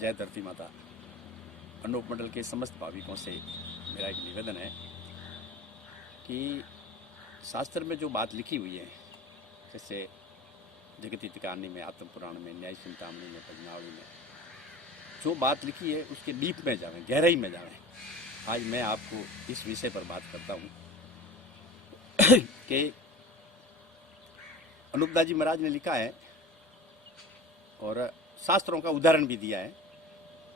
जय धरती माता। अनूप मंडल के समस्त भाविकों से मेरा एक निवेदन है कि शास्त्र में जो बात लिखी हुई है, जैसे जगतीतकारणी में, आत्म पुराण में, न्याय चिंतामणि में, भजनावली में जो बात लिखी है उसके डीप में जावें, गहराई में जावें। आज मैं आपको इस विषय पर बात करता हूँ कि अनूपदास जी महाराज ने लिखा है और शास्त्रों का उदाहरण भी दिया है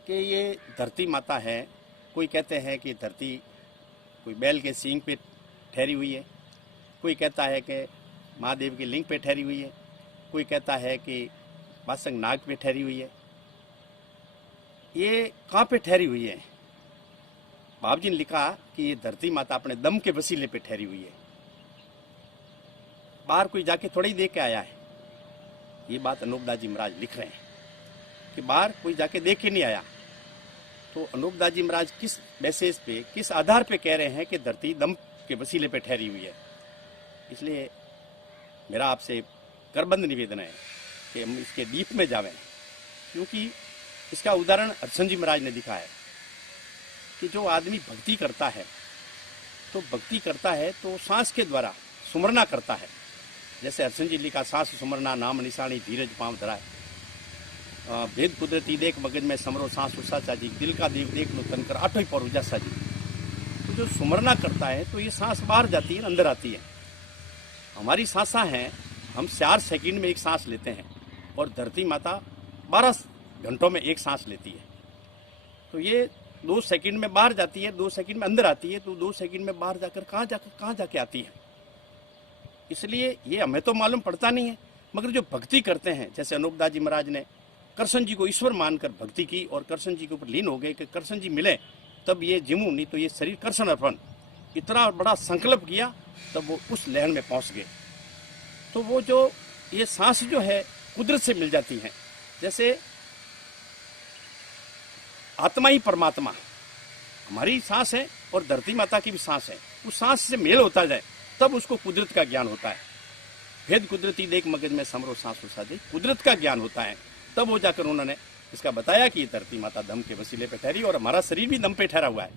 कि ये धरती माता है। कोई कहते हैं कि धरती कोई बैल के सींग पे ठहरी हुई है, कोई कहता है कि महादेव के लिंग पे ठहरी हुई है, कोई कहता है कि बासंग नाग पे ठहरी हुई है। ये कहाँ पे ठहरी हुई है? बाबू जी ने लिखा कि ये धरती माता अपने दम के वसीले पे ठहरी हुई है। बाहर कोई जाके थोड़ा ही देख के आया है। ये बात अनूपदास जी महाराज लिख रहे हैं कि बाहर कोई जाके देख के नहीं आया। तो अनूपदास जी महाराज किस बेसिस पे, किस आधार पे कह रहे हैं कि धरती दम के वसीले पे ठहरी हुई है? इसलिए मेरा आपसे करबंद निवेदन है कि हम इसके डीप में जावें, क्योंकि इसका उदाहरण हरिश्चंद्र जी महाराज ने दिखा है कि जो आदमी भक्ति करता है तो सांस के द्वारा सुमरना करता है। जैसे हरिश्चंद्र जी लिखा, सांस सुमरना नाम निशानी धीरज पांव धराए, भेद कुदरती देख मगज में समरो सांस उषा साजी, दिल का देव देख लो तन कर आठों ही पर उजा साजी। तो जो सुमरना करता है तो ये सांस बाहर जाती है, अंदर आती है। हमारी सांसा हैं, हम 4 सेकंड में एक सांस लेते हैं और धरती माता 12 घंटों में एक सांस लेती है। तो ये 2 सेकंड में बाहर जाती है, 2 सेकंड में अंदर आती है। तो 2 सेकंड में बाहर जाकर कहाँ जाके आती है? इसलिए ये हमें तो मालूम पड़ता नहीं है, मगर जो भक्ति करते हैं, जैसे अनूपदास जी महाराज ने कृष्ण जी को ईश्वर मानकर भक्ति की और कृष्ण जी के ऊपर लीन हो गए कि कृष्ण जी मिले तब ये जिमू, नहीं तो ये शरीर कृष्ण अर्पण, इतना बड़ा संकल्प किया, तब वो उस लहर में पहुंच गए। तो वो जो ये सांस जो है कुदरत से मिल जाती है। जैसे आत्मा ही परमात्मा, हमारी सांस है और धरती माता की भी सांस है, उस सांस से मेल होता जाए तब उसको कुदरत का ज्ञान होता है। भेद कुदरती देख मगज में समरो सांस उषा दे, कुदरत का ज्ञान होता है। तब वो जाकर उन्होंने इसका बताया कि ये धरती माता दम के वसीले पे ठहरी और हमारा शरीर भी दम पे ठहरा हुआ है।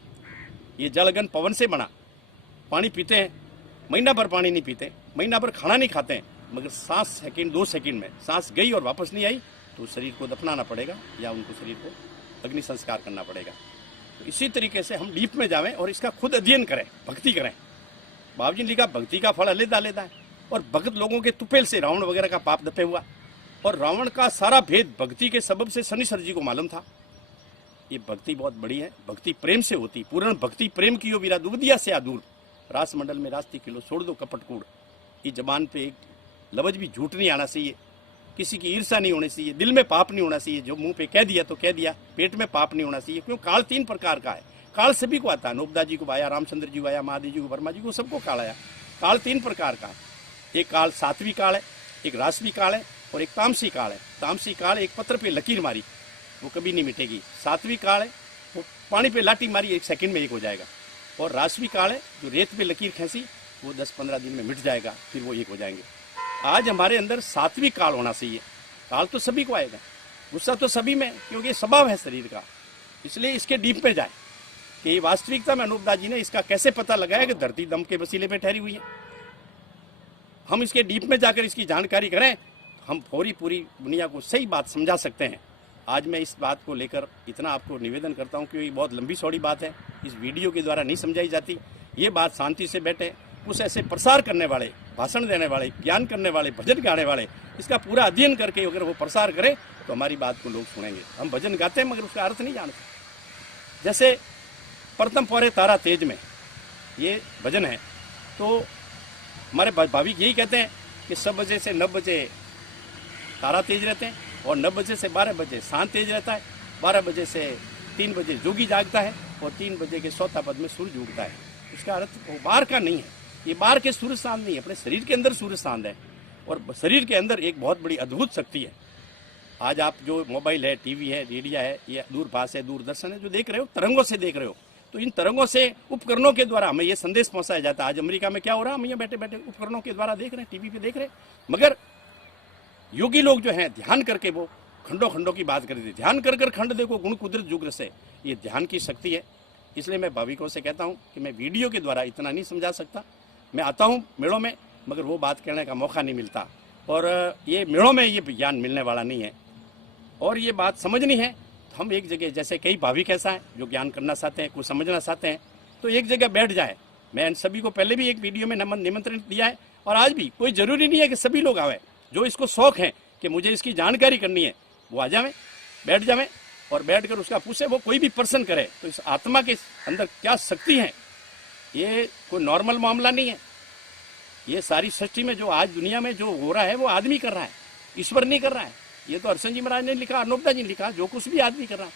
ये जलगन पवन से बना। पानी पीते हैं, महीना भर पानी नहीं पीते, महीना भर खाना नहीं खाते हैं, मगर सांस सेकंड 2 सेकंड में सांस गई और वापस नहीं आई तो शरीर को दफनाना पड़ेगा या उनको शरीर को अग्नि संस्कार करना पड़ेगा। तो इसी तरीके से हम डीप में जावें और इसका खुद अध्ययन करें, भक्ति करें। बाबू जी ने लिखा, भक्ति का फल अलग है और भगत लोगों के तुपेल से रावण वगैरह का पाप दफे हुआ और रावण का सारा भेद भक्ति के सबब से शनिश्चर जी को मालूम था। ये भक्ति बहुत बड़ी है, भक्ति प्रेम से होती। पूर्ण भक्ति प्रेम की वीरा दुबदिया से आदूर, रास मंडल में रास्ती किलो छोड़ दो कपटकूड़। ये जबान पे एक लफ्ज भी झूठ नहीं आना चाहिए, किसी की ईर्षा नहीं होनी चाहिए, दिल में पाप नहीं होना चाहिए। जो मुंह पे कह दिया तो कह दिया, पेट में पाप नहीं होना चाहिए। क्यों? काल 3 प्रकार का है। काल सभी को आता है, अनूपदास जी को आया, रामचंद्र जी को आया, महादेव जी को, वर्मा जी को, सबको काल आया। काल 3 प्रकार का है। एक काल सात्विक काल है, एक राजसी काल है और एक तामसी काल है। तामसी काल एक पत्र पे लकीर मारी, वो कभी नहीं मिटेगी। सात्विक काल है, वो पानी पे लाठी मारी 1 सेकंड में एक हो जाएगा। और राजसी काल है, जो रेत पे लकीर खींची वो 10-15 दिन में मिट जाएगा, फिर वो एक हो जाएंगे। आज हमारे अंदर सात्विक काल होना चाहिए। काल तो सभी को आएगा, गुस्सा तो सभी में, क्योंकि ये स्वभाव है शरीर का। इसलिए इसके डीप में जाए कि वास्तविकता में अनूपदास जी ने इसका कैसे पता लगाया कि धरती दम के वसीले पे ठहरी हुई है। हम इसके डीप में जाकर इसकी जानकारी करें, हम पूरी दुनिया को सही बात समझा सकते हैं। आज मैं इस बात को लेकर इतना आपको निवेदन करता हूं कि ये बहुत लंबी चौड़ी बात है, इस वीडियो के द्वारा नहीं समझाई जाती। ये बात शांति से बैठे, कुछ ऐसे प्रसार करने वाले, भाषण देने वाले, ज्ञान करने वाले, भजन गाने वाले, इसका पूरा अध्ययन करके अगर वो प्रसार करें तो हमारी बात को लोग सुनेंगे। हम भजन गाते हैं मगर उसका अर्थ नहीं जानते। जैसे प्रथम पौरे तारा तेज में ये भजन है, तो हमारे भाविक यही कहते हैं कि 7 बजे से 9 बजे तारा तेज रहते हैं और 9 बजे से 12 बजे शांत तेज रहता है, 12 बजे से 3 बजे जोगी जागता है और 3 बजे के 100 पद में सूर्य उगता है। इसका अर्थ वो बाहर का नहीं है, ये बाहर के सूर्य स्थान नहीं है, अपने शरीर के अंदर सूर्य स्थान है। और शरीर के अंदर एक बहुत बड़ी अद्भुत शक्ति है। आज आप जो मोबाइल है, टीवी है, रेडियो है, ये दूरभाष है, दूरदर्शन है, जो देख रहे हो, तरंगों से देख रहे हो। तो इन तरंगों से, उपकरणों के द्वारा हमें ये संदेश पहुंचाया जाता है। आज अमेरिका में क्या हो रहा है, हम यहाँ बैठे बैठे उपकरणों के द्वारा देख रहे हैं, टीवी पे देख रहे हैं। मगर योगी लोग जो हैं ध्यान करके वो खंडों खंडों की बात करी थी। ध्यान कर कर खंड देखो गुण कुदरत जुग रसे, ये ध्यान की शक्ति है। इसलिए मैं भाविकों से कहता हूँ कि मैं वीडियो के द्वारा इतना नहीं समझा सकता। मैं आता हूँ मेलों में, मगर वो बात कहने का मौका नहीं मिलता, और ये मेलों में ये ज्ञान मिलने वाला नहीं है। और ये बात समझनी है तो हम एक जगह, जैसे कई भाविक ऐसा है जो ज्ञान करना चाहते हैं, कुछ समझना चाहते हैं, तो एक जगह बैठ जाए। मैं इन सभी को पहले भी एक वीडियो में निमंत्रण दिया है, और आज भी कोई जरूरी नहीं है कि सभी लोग आवे। जो इसको शौक है कि मुझे इसकी जानकारी करनी है, वो आ जावे, बैठ जावे, और बैठकर उसका पूछे। वो कोई भी पर्सन करे तो इस आत्मा के अंदर क्या शक्ति है, ये कोई नॉर्मल मामला नहीं है। ये सारी सृष्टि में जो आज दुनिया में जो हो रहा है वो आदमी कर रहा है, ईश्वर नहीं कर रहा है। ये तो हरसन जी महाराज ने लिखा, अनोपदा जी ने लिखा, जो कुछ भी आदमी कर रहा है।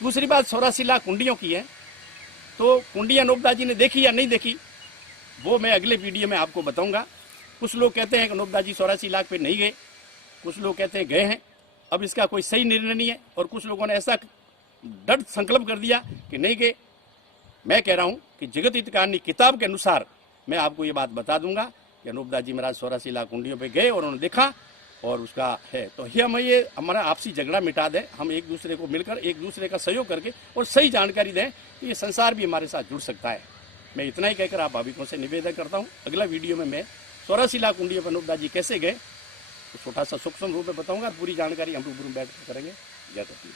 दूसरी बात 84 लाख कुंडियों की है, तो कुंडियां अनोपदा जी ने देखी या नहीं देखी वो मैं अगले वीडियो में आपको बताऊंगा। कुछ लोग कहते हैं कि अनोपदा जी 84 लाख पे नहीं गए, कुछ लोग कहते हैं गए हैं। अब इसका कोई सही निर्णय नहीं है, और कुछ लोगों ने ऐसा दृढ़ संकल्प कर दिया कि नहीं गए। मैं कह रहा हूं कि जगत हित कहानी किताब के अनुसार मैं आपको ये बात बता दूंगा कि अनोपदा जी महाराज 84 लाख कुंडियों पे गए और उन्होंने देखा, और उसका है। तो ये हमारा आपसी झगड़ा मिटा दें, हम एक दूसरे को मिलकर एक दूसरे का सहयोग करके और सही जानकारी दें, तो ये संसार भी हमारे साथ जुड़ सकता है। मैं इतना ही कहकर आप भाविकों से निवेदन करता हूँ। अगला वीडियो में मैं 84 लाख कुंडियों पर अनोपदा जी कैसे गए तो छोटा सा सूक्ष्म रूप में बताऊंगा। पूरी जानकारी हम रूबरू बैठ कर करेंगे। जय कपिल।